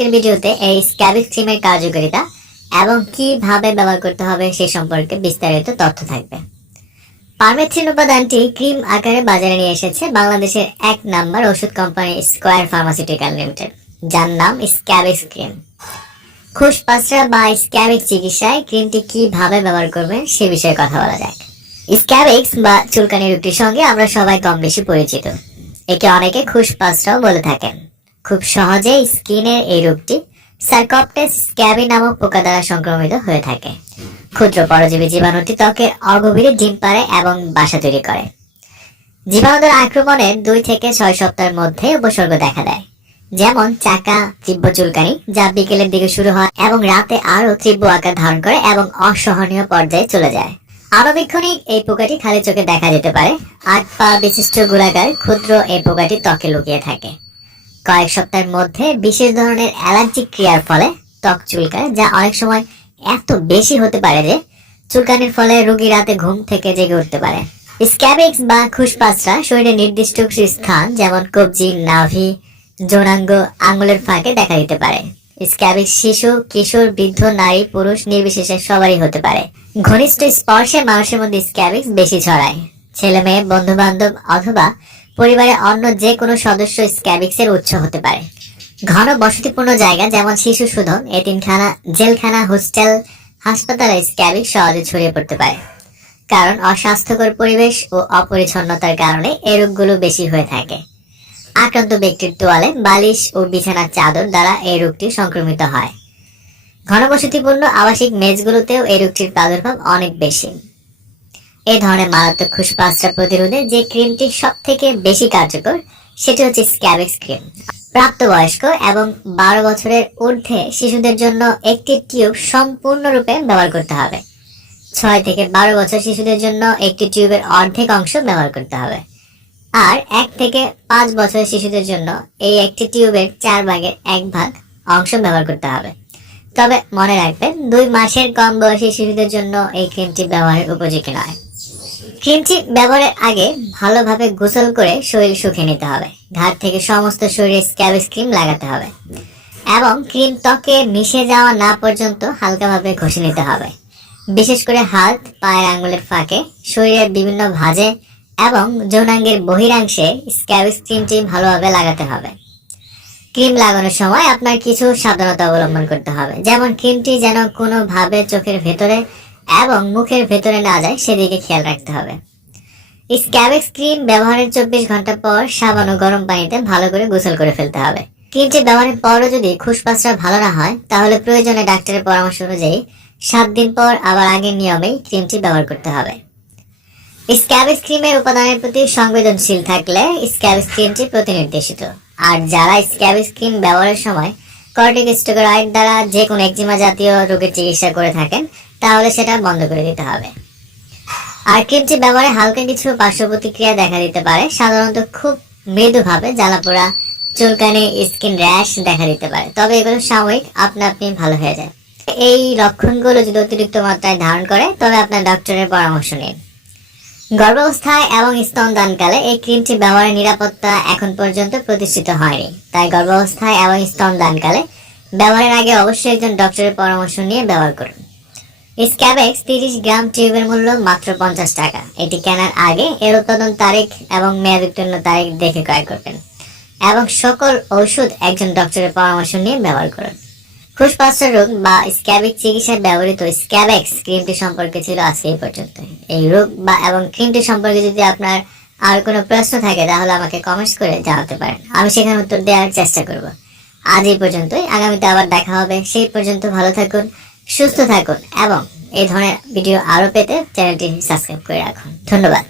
আজকের ভিডিওতে এই স্ক্যাবিক ক্রিমের কার্যকারিতা এবং কীভাবে ব্যবহার করতে হবে সে সম্পর্কে বিস্তারিত তথ্য থাকবে। পারমেথ্রিন উপাদানটি ক্রিম আকারে বাজারে নিয়ে এসেছে বাংলাদেশের এক নাম্বার ওষুধ কোম্পানি স্কোয়ার ফার্মাসিউটিক্যাল লিমিটেড, যার নাম স্ক্যাবিক্স ক্রিম খুশপাসরা বা স্ক্যাবিক চিকিৎসায় ক্রিমটি কীভাবে ব্যবহার করবেন সে বিষয়ে কথা বলা যাক। স্ক্যাবিক্স বা চুলকানি রোগটির সঙ্গে আমরা সবাই কম বেশি পরিচিত। একে অনেকে খুশপাসরাও বলে থাকেন। খুব সহজেই স্কিনের এই রোগটি সার্কপটেস স্ক্যাবি নামক পোকা দ্বারা সংক্রমিত হয়ে থাকে। ক্ষুদ্র পরজীবী জীবাণুটি ত্বকের অগভীরে ডিম পারে এবং বাসা তৈরি করে। জীবাণুদের আক্রমণের দুই থেকে ছয় সপ্তাহের মধ্যে উপসর্গ দেখা দেয়। যেমন চাকা, তীব্র চুলকানি, যা বিকেলের দিকে শুরু হয় এবং রাতে আরও তীব্র আকার ধারণ করে এবং অসহনীয় পর্যায়ে চলে যায়। আরবিক্ষণিক এই পোকাটি খালি চোখে দেখা যেতে পারে। আট পা বিশিষ্ট গোলাকার ক্ষুদ্র এই পোকাটি ত্বকে লুকিয়ে থাকে। কয়েক সপ্তাহের মধ্যে বিশেষ ধরনের অ্যালার্জিক ক্রিয়ার ফলে ত্বক চুলকায়, যা অনেক সময় এত বেশি হতে পারে যে চুলকানির ফলে রোগী রাতে ঘুম থেকে জেগে উঠতে পারে। স্ক্যাবিক্স বা খুশপাসরা শরীরের নির্দিষ্ট কিছু স্থান, যেমন কবজি, নাভি, যৌনাঙ্গ আঙুলের ফাঁকে দেখা দিতে পারে। স্ক্যাবিক্স শিশু, কিশোর, বৃদ্ধ, নারী, পুরুষ নির্বিশেষে সবারই হতে পারে। ঘনিষ্ঠ স্পর্শে মানুষের মধ্যে স্ক্যাবিক্স বেশি ছড়ায়। ছেলে মেয়ে বন্ধু বান্ধব অথবা পরিবারের অন্য যে কোনো সদস্য স্ক্যাবিক্সের উৎস হতে পারে। ঘন বসতিপূর্ণ জায়গা, যেমন শিশু সুধন এতিমখানা জেলখানা, হোস্টেল, হাসপাতালে স্ক্যাবিক সহজে ছড়িয়ে পড়তে পারে। কারণ অস্বাস্থ্যকর পরিবেশ ও অপরিচ্ছন্নতার কারণে এই রোগগুলো বেশি হয়ে থাকে। আক্রান্ত ব্যক্তির তোয়ালে বালিশ ও বিছানার চাদর দ্বারা এই রোগটি সংক্রমিত হয়। ঘনবসতিপূর্ণ আবাসিক মেজগুলোতেও এই রোগটির প্রাদুর্ভাব অনেক বেশি। এই ধরনের মারাত্মক খুশপাসরা প্রতিরোধে যে ক্রিমটি সব থেকে বেশি কার্যকর, সেটি হচ্ছে স্ক্যাবিক্স ক্রিম। প্রাপ্তবয়স্ক এবং বারো বছরের ঊর্ধ্বে শিশুদের জন্য একটি টিউব সম্পূর্ণরূপে ব্যবহার করতে হবে। ছয় থেকে বারো বছর শিশুদের জন্য একটি টিউবের অর্ধেক অংশ ব্যবহার করতে হবে। আর এক থেকে পাঁচ বছরের শিশুদের জন্য এই একটি টিউবের চার ভাগের এক ভাগ অংশ ব্যবহার করতে হবে। তবে মনে রাখবেন, দুই মাসের কম বয়সী শিশুদের জন্য এই ক্রিমটি ব্যবহারের উপযোগী নয়। ক্রিমটি ব্যবহারের আগে ভালোভাবে গোসল করে শরীর শুকিয়ে নিতে হবে। ঘাট থেকে সমস্ত শরীরে স্ক্যাবিস ক্রিম লাগাতে হবে। এবং ক্রিম ত্বকে মিশে যাওয়া না পর্যন্ত হালকাভাবে ঘষে নিতে হবে। বিশেষ করে হাত, পায়ের আঙ্গুলের ফাঁকে, শরীরের বিভিন্ন ভাঁজে এবং যৌনাঙ্গের বহিরাংশে স্ক্যাবিস ক্রিমটি ভালোভাবে লাগাতে হবে। ক্রিম লাগানোর সময় আপনার কিছু সাবধানতা অবলম্বন করতে হবে। যেমন ক্রিমটি যেন কোনোভাবে চোখের ভেতরে এবং মুখের ভেতরে না যায় সেদিকে খেয়াল রাখতে হবে। স্ক্যাবেক্স ক্রিম ব্যবহারের চব্বিশ ঘণ্টা পর সাবান ও গরম পানিতে ভালো করে গোসল করে ফেলতে হবে। ক্রিমটি ব্যবহারের পরও যদি খুশপাসরা ভালো না হয়, তাহলে প্রয়োজনে ডাক্তারের পরামর্শ অনুযায়ী সাত দিন পর আবার আগের নিয়মেই ক্রিমটি ব্যবহার করতে হবে। স্ক্যাবেক্স ক্রিমের উপাদানের প্রতি সংবেদনশীল থাকলে স্ক্যাবেক্স ক্রিমটি প্রতিনির্দেশিত। আর যারা স্ক্যাবেক্স ক্রিম ব্যবহারের সময় কর্টিক কর্টিকস্টেরয়েড দ্বারা যে কোনো একজিমা জাতীয় রোগের চিকিৎসা করে থাকেন তাহলে সেটা বন্ধ করে দিতে হবে। আর ক্রিমটি ব্যবহারে হালকা কিছু পার্শ্ব প্রতিক্রিয়া দেখা দিতে পারে, সাধারণত খুব মৃদুভাবে জ্বালাপোড়া, চুলকানি, স্কিন র্যাশ দেখা দিতে পারে। তবে এগুলো সাময়িক, আপনা আপনি ভালো হয়ে যায়। এই লক্ষণগুলো যদি অতিরিক্ত মাত্রায় ধারণ করে, তবে আপনার ডক্টরের পরামর্শ নিন। গর্ভাবস্থায় এবং স্তনদানকালে এই ক্রিমটি ব্যবহারের নিরাপত্তা এখন পর্যন্ত প্রতিষ্ঠিত হয়নি। তাই গর্ভাবস্থায় এবং স্তনদানকালে ব্যবহারের আগে অবশ্যই একজন ডক্টরের পরামর্শ নিয়ে ব্যবহার করুন। স্ক্যাবেক্স তিরিশ গ্রাম টিউবের মূল্য মাত্র পঞ্চাশ টাকা। এটি কেনার আগে এর উৎপাদন তারিখ এবং মেয়াদ উত্তীর্ণ তারিখ দেখে ক্রয় করবেন এবং সকল ঔষধ একজন ডক্টরের পরামর্শ নিয়ে ব্যবহার করুন। ফুসপাস্টার রোগ বা স্ক্যাবিক চিকিৎসায় ব্যবহৃত স্ক্যাবেক্স ক্রিমটি সম্পর্কে ছিল আজকে এই পর্যন্ত। এই রোগ বা এবং ক্রিমটি সম্পর্কে যদি আপনার আর কোনো প্রশ্ন থাকে, তাহলে আমাকে কমেন্টস করে জানাতে পারেন। আমি সেখানে উত্তর দেওয়ার চেষ্টা করব। আজ এই পর্যন্তই। আগামীতে আবার দেখা হবে। সেই পর্যন্ত ভালো থাকুন। সুস্থ থাকুন এবং এই ধরনের ভিডিও আরও পেতে চ্যানেলটি সাবস্ক্রাইব করে রাখুন। ধন্যবাদ।